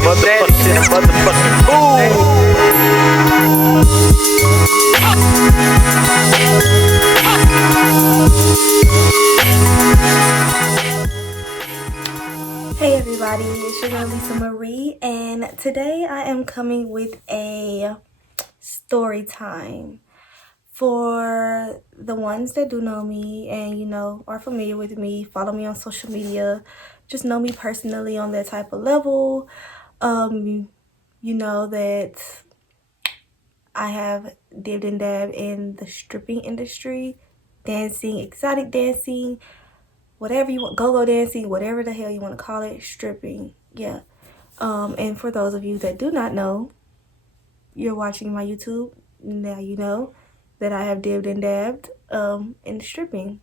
Motherfucking fool. Hey everybody, it's your girl Lisa Marie, and today I am coming with a story time. For the ones that do know me and are familiar with me, follow me on social media, just know me personally on that type of level, you know that I have dipped and dabbed in the stripping industry, dancing, exotic dancing, whatever you want, go-go dancing, whatever the hell you want to call it, stripping. Yeah. And for those of you that do not know, you're watching my YouTube, now you know that I have dibbed and dabbed in stripping.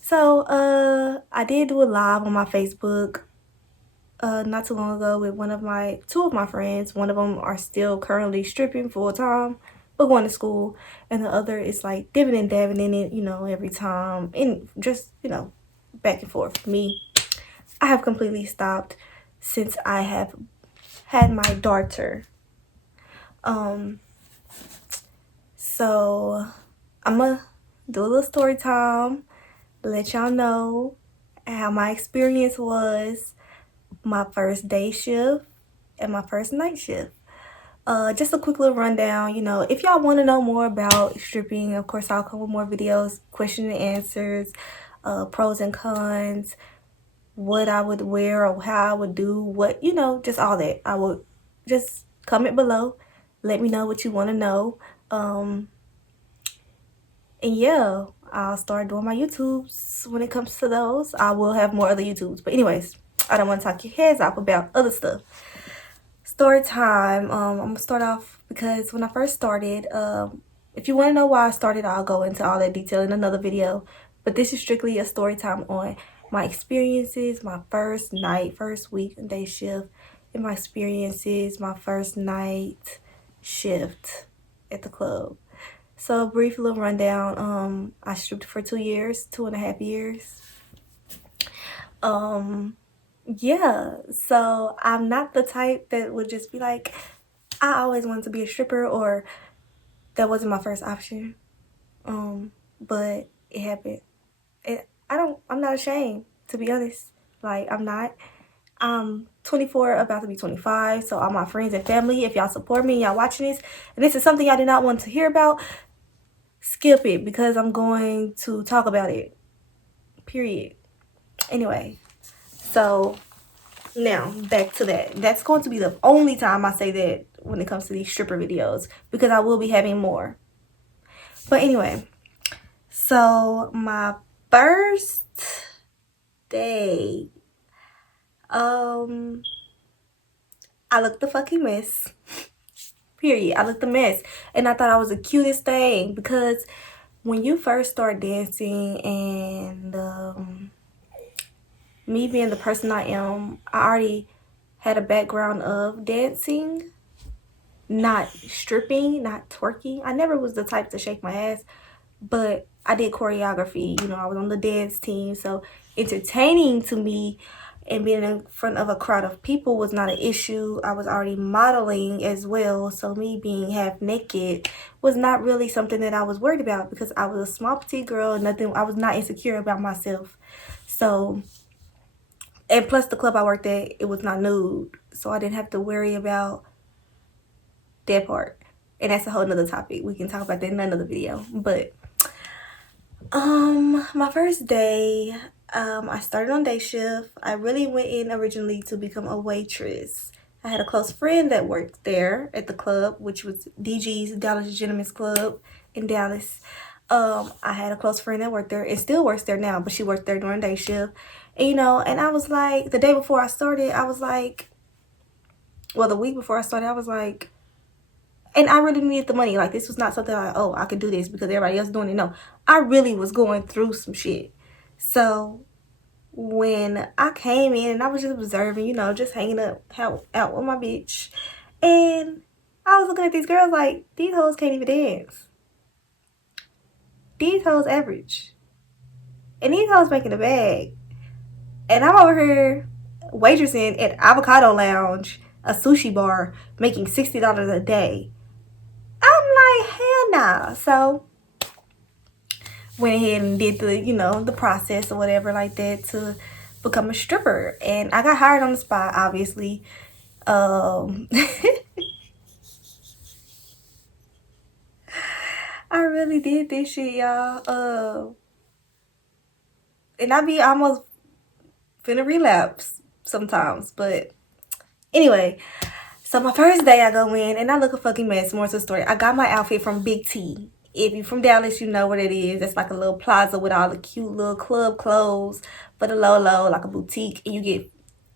So I did do a live on my Facebook not too long ago with two of my friends. One of them are still currently stripping full time but going to school, and the other is like dipping and dabbing in it, every time, and just back and forth. Me, I have completely stopped since I have had my daughter. So I'm gonna do a little story time, let y'all know how my experience was, my first day shift and my first night shift. Just a quick little rundown. If y'all want to know more about stripping, of course I'll come with more videos, question and answers, pros and cons, what I would wear or how I would do what, just all that. I would just comment below, let me know what you want to know. And yeah, I'll start doing my YouTubes when it comes to those. I will have more other YouTubes, but anyways, I don't want to talk your heads off about other stuff. Story time. I'm gonna start off because when I first started, if you want to know why I started, I'll go into all that detail in another video, but this is strictly a story time on my experiences, my first night, first week day shift, and my experiences, my first night shift at the club. So a brief little rundown. I stripped for 2.5 years. Yeah, so I'm not the type that would just be like, I always wanted to be a stripper, or that wasn't my first option. But it happened. I'm not ashamed, to be honest. Like, I'm not. I'm 24, about to be 25. So all my friends and family, if y'all support me, y'all watching this, and this is something y'all did not want to hear about, skip it because I'm going to talk about it. Period. Anyway, so now back to that. That's going to be the only time I say that when it comes to these stripper videos, because I will be having more. But anyway, so my first day, I looked a fucking mess. Period. I looked a mess, and I thought I was the cutest thing, because when you first start dancing, and me being the person I am, I already had a background of dancing, not stripping, not twerking. I never was the type to shake my ass, but I did choreography. I was on the dance team, so entertaining to me and being in front of a crowd of people was not an issue. I was already modeling as well, so me being half naked was not really something that I was worried about, because I was a small petite girl. I was not insecure about myself. So, and plus the club I worked at, it was not nude, so I didn't have to worry about that part. And that's a whole nother topic. We can talk about that in another video. But my first day, I started on day shift. I really went in originally to become a waitress. I had a close friend that worked there at the club, which was DG's, Dallas Gentlemen's Club in Dallas. I had a close friend that worked there and still works there now, but she worked there during day shift. And, and I was like, the day before I started, I was like, well, the week before I started, I was like, and I really needed the money. Like, this was not something like, oh, I could do this because everybody else doing it. No, I really was going through some shit. So when I came in and I was just observing, just hanging out with my bitch, and I was looking at these girls like, these hoes can't even dance. These hoes average. And these hoes making a bag. And I'm over here waitressing at Avocado Lounge, a sushi bar making $60 a day. I'm like, hell nah. So went ahead and did the, the process or whatever like that to become a stripper. And I got hired on the spot, obviously. I really did this shit, y'all. And I be almost finna relapse sometimes. But anyway, so my first day I go in and I look a fucking mess. More to the story. I got my outfit from Big T. If you're from Dallas, you know what it is. It's like a little plaza with all the cute little club clothes for the low, like a boutique. And you get,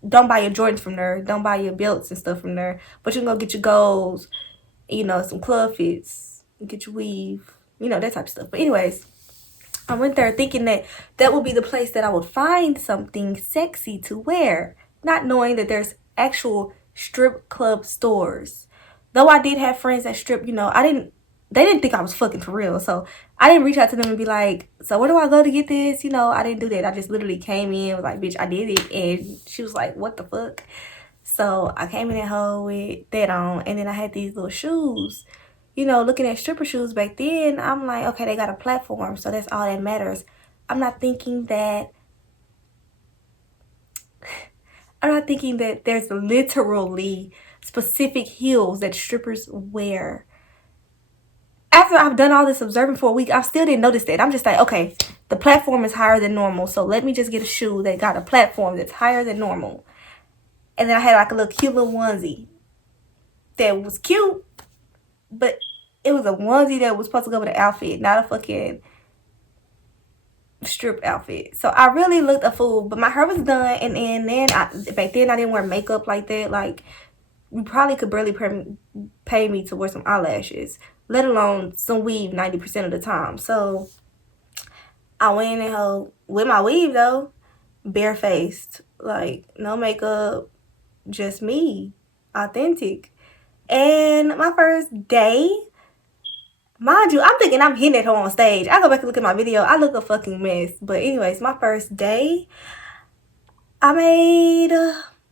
don't buy your Jordans from there. Don't buy your belts and stuff from there. But you can go get your goals, some club fits, get your weave, that type of stuff. But anyways, I went there thinking that that would be the place that I would find something sexy to wear, not knowing that there's actual strip club stores. Though I did have friends that strip, they didn't think I was fucking for real. So I didn't reach out to them and be like, so where do I go to get this? I didn't do that. I just literally came in, was like, bitch, I did it. And she was like, what the fuck? So I came in that hole with that on, and then I had these little shoes. Looking at stripper shoes back then, I'm like, okay, they got a platform, so that's all that matters. I'm not thinking that there's literally specific heels that strippers wear. After I've done all this observing for a week, I still didn't notice that. I'm just like, okay, the platform is higher than normal, so let me just get a shoe that got a platform that's higher than normal. And then I had like a little cute little onesie that was cute, but it was a onesie that was supposed to go with the outfit, not a fucking strip outfit. So I really looked a fool, but my hair was done, and then back then I didn't wear makeup like that. Like, you probably could barely pay me to wear some eyelashes, let alone some weave 90% of the time. So I went in with my weave though, barefaced, like no makeup, just me, authentic. And my first day, mind you, I'm thinking I'm hitting it on stage. I go back and look at my video. I look a fucking mess. But anyways, my first day, I made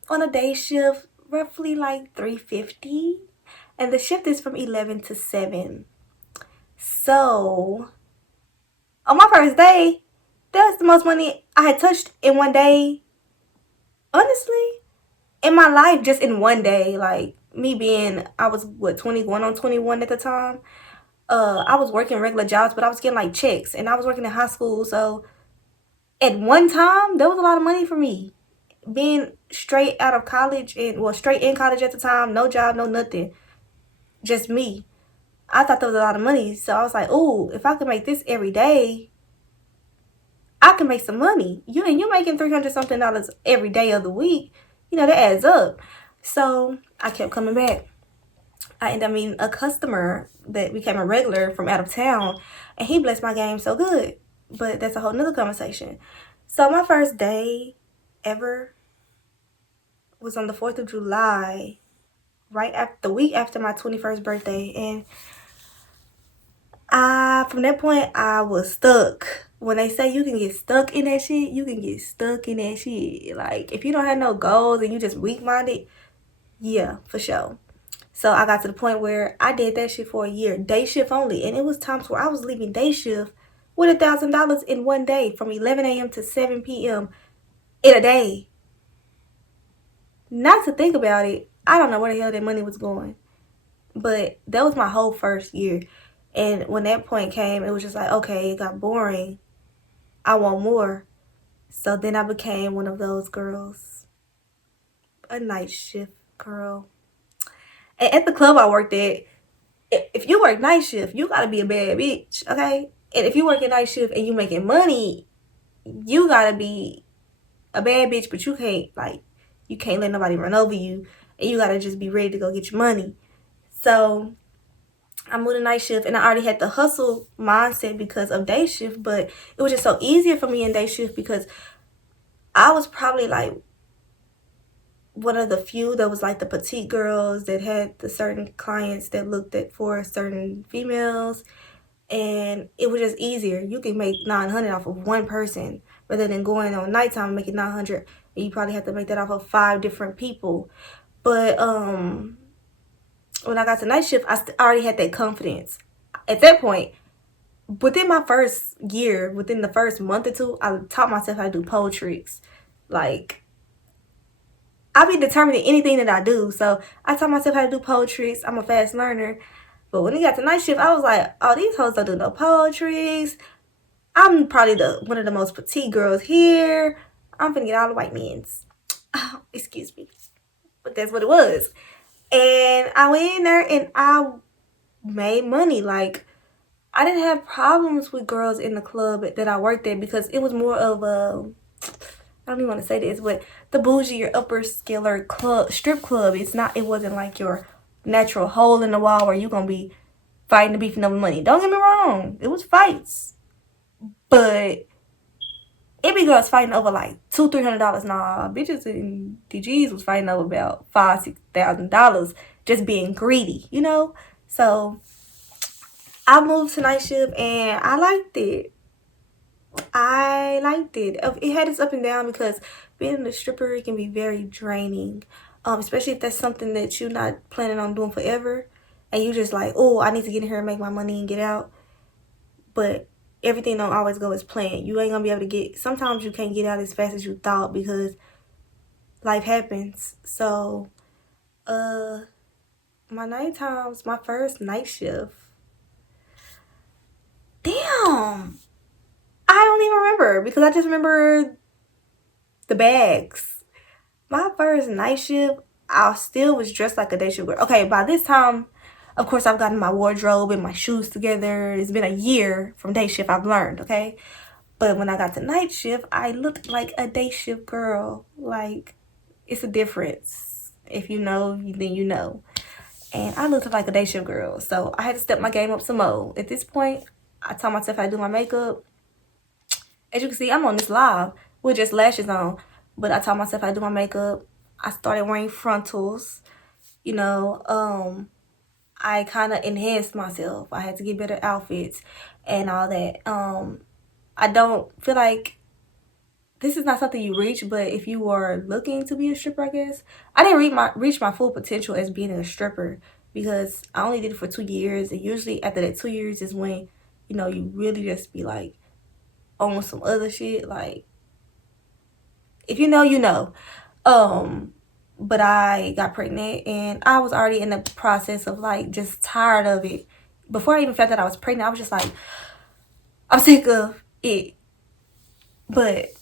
on a day shift roughly like $350. And the shift is from 11 to 7. So on my first day, that was the most money I had touched in one day. Honestly, in my life, just in one day. Like, me being, I was 20, going on 21 at the time. I was working regular jobs, but I was getting like checks, and I was working in high school. So at one time, there was a lot of money for me. Being straight out of college, straight in college at the time, no job, no nothing, just me. I thought there was a lot of money. So I was like, ooh, if I could make this every day, I can make some money. You're making $300 something every day of the week. That adds up. So I kept coming back. I ended up meeting a customer that became a regular from out of town, and he blessed my game so good. But that's a whole nother conversation. So my first day ever was on the 4th of July, right after the week after my 21st birthday. And from that point, I was stuck. When they say you can get stuck in that shit, you can get stuck in that shit. Like, if you don't have no goals and you just weak-minded, yeah, for sure. So I got to the point where I did that shit for a year, day shift only. And it was times where I was leaving day shift with $1,000 in one day, from 11 a.m. to 7 p.m. in a day. Not to think about it, I don't know where the hell that money was going. But that was my whole first year. And when that point came, it was just like, okay, it got boring. I want more. So then I became one of those girls. A night shift girl. And at the club I worked at, if you work night shift, you gotta be a bad bitch, okay? And if you work at night shift and you making money, you gotta be a bad bitch, but you can't let nobody run over you, and you gotta just be ready to go get your money. So I moved to night shift, and I already had the hustle mindset because of day shift, but it was just so easier for me in day shift because I was probably like one of the few that was like the petite girls that had the certain clients that looked at for certain females, and it was just easier. You can make $900 off of one person rather than going on nighttime and making $900, and you probably have to make that off of 5 different people. But when I got to night shift, I already had that confidence. At that point, within my first year, within the first month or two, I taught myself how to do pole tricks. Like, I be determined in anything that I do. So I taught myself how to do pole tricks. I'm a fast learner. But when it got to night shift, I was like, oh, these hoes don't do no pole tricks. I'm probably one of the most petite girls here. I'm finna get all the white men's. Oh, excuse me. But that's what it was. And I went in there and I made money. Like, I didn't have problems with girls in the club that I worked at because it was more of a, I don't even want to say this, but the bougie or upper scaler club, strip club. It wasn't like your natural hole in the wall where you're going to be fighting and beefing over money. Don't get me wrong. It was fights. But it be girls fighting over like $200-$300. Nah, bitches in DGs was fighting over about $5,000-$6,000 just being greedy, you know? So I moved to night shift and I liked it. It had its up and down because being a stripper, it can be very draining. Especially if that's something that you're not planning on doing forever. And you just like, oh, I need to get in here and make my money and get out. But everything don't always go as planned. You ain't gonna be able to sometimes you can't get out as fast as you thought because life happens. So, my night times, my first night shift. Damn. I don't even remember because I just remember the bags. My first night shift, I still was dressed like a day shift girl. Okay, by this time, of course, I've gotten my wardrobe and my shoes together. It's been a year from day shift, I've learned, okay? But when I got to night shift, I looked like a day shift girl. Like, it's a difference. If you know, then you know. And I looked like a day shift girl. So I had to step my game up some more. At this point, I taught myself how to do my makeup. As you can see, I'm on this live with just lashes on. But I taught myself how to do my makeup. I started wearing frontals. You know, I kind of enhanced myself. I had to get better outfits and all that. I don't feel like this is not something you reach, but if you are looking to be a stripper, I guess. I didn't reach my full potential as being a stripper because I only did it for 2 years. And usually after that 2 years is when, you know, you really just be like on some other shit. Like, if you know, you know. But I got pregnant and I was already in the process of like just tired of it. Before I even found out I was pregnant, I was just like, I'm sick of it. But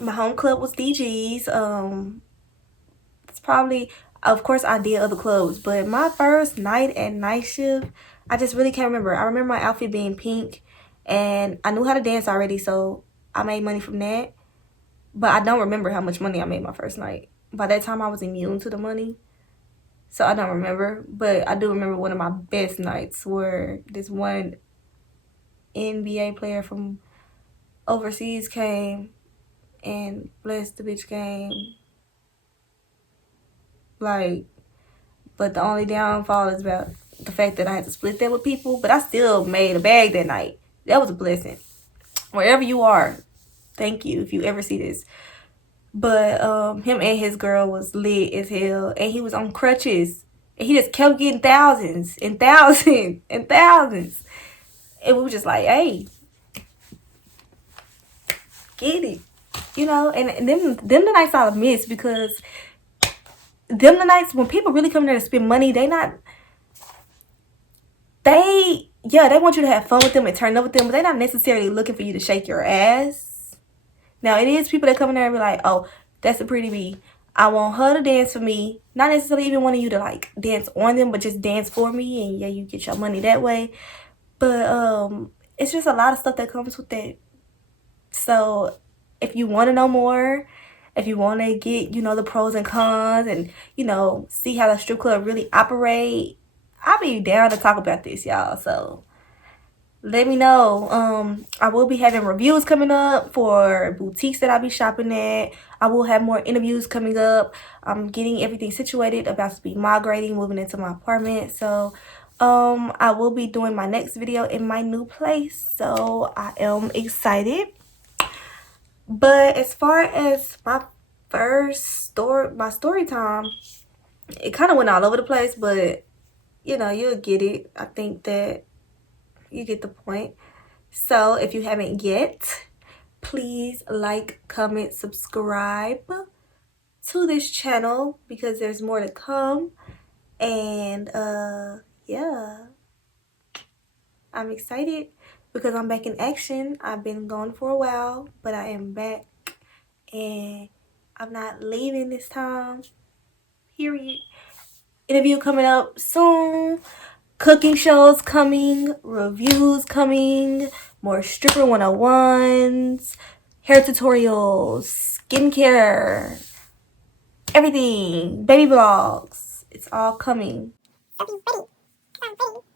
my home club was DG's. It's probably, of course, I did other clubs, but my first night at night shift, I just really can't remember. I remember my outfit being pink, and I knew how to dance already, so I made money from that. But I don't remember how much money I made my first night. By that time, I was immune to the money, so I don't remember. But I do remember one of my best nights where this one NBA player from overseas came and blessed the bitch game. Like, but the only downfall is about the fact that I had to split that with people. But I still made a bag that night. That was a blessing. Wherever you are, thank you if you ever see this. But him and his girl was lit as hell, and he was on crutches, and he just kept getting thousands and thousands and thousands. And we were just like, hey, get it, you know. And them the nights I miss because them the nights when people really come there to spend money, they want you to have fun with them and turn up with them, but they're not necessarily looking for you to shake your ass. Now, it is people that come in there and be like, oh, that's a pretty bee. I want her to dance for me. Not necessarily even wanting you to, like, dance on them, but just dance for me. And, yeah, you get your money that way. But it's just a lot of stuff that comes with that. So, if you want to know more, if you want to get, you know, the pros and cons and, you know, see how the strip club really operate, I'll be down to talk about this, y'all. So, let me know. I will be having reviews coming up for boutiques that I'll be shopping at. I will have more interviews coming up. I'm getting everything situated, about to be migrating, moving into my apartment. So I will be doing my next video in my new place, so I am excited. But as far as my story time, It kind of went all over the place, but you know, you'll get it. I think that you get the point. So if you haven't yet, please like, comment, subscribe to this channel because there's more to come. And yeah, I'm excited because I'm back in action. I've been gone for a while, but I am back and I'm not leaving this time, period. Interview coming up soon, cooking shows coming, reviews coming, more stripper 101s, hair tutorials, skincare, everything, baby vlogs. It's all coming. So be ready.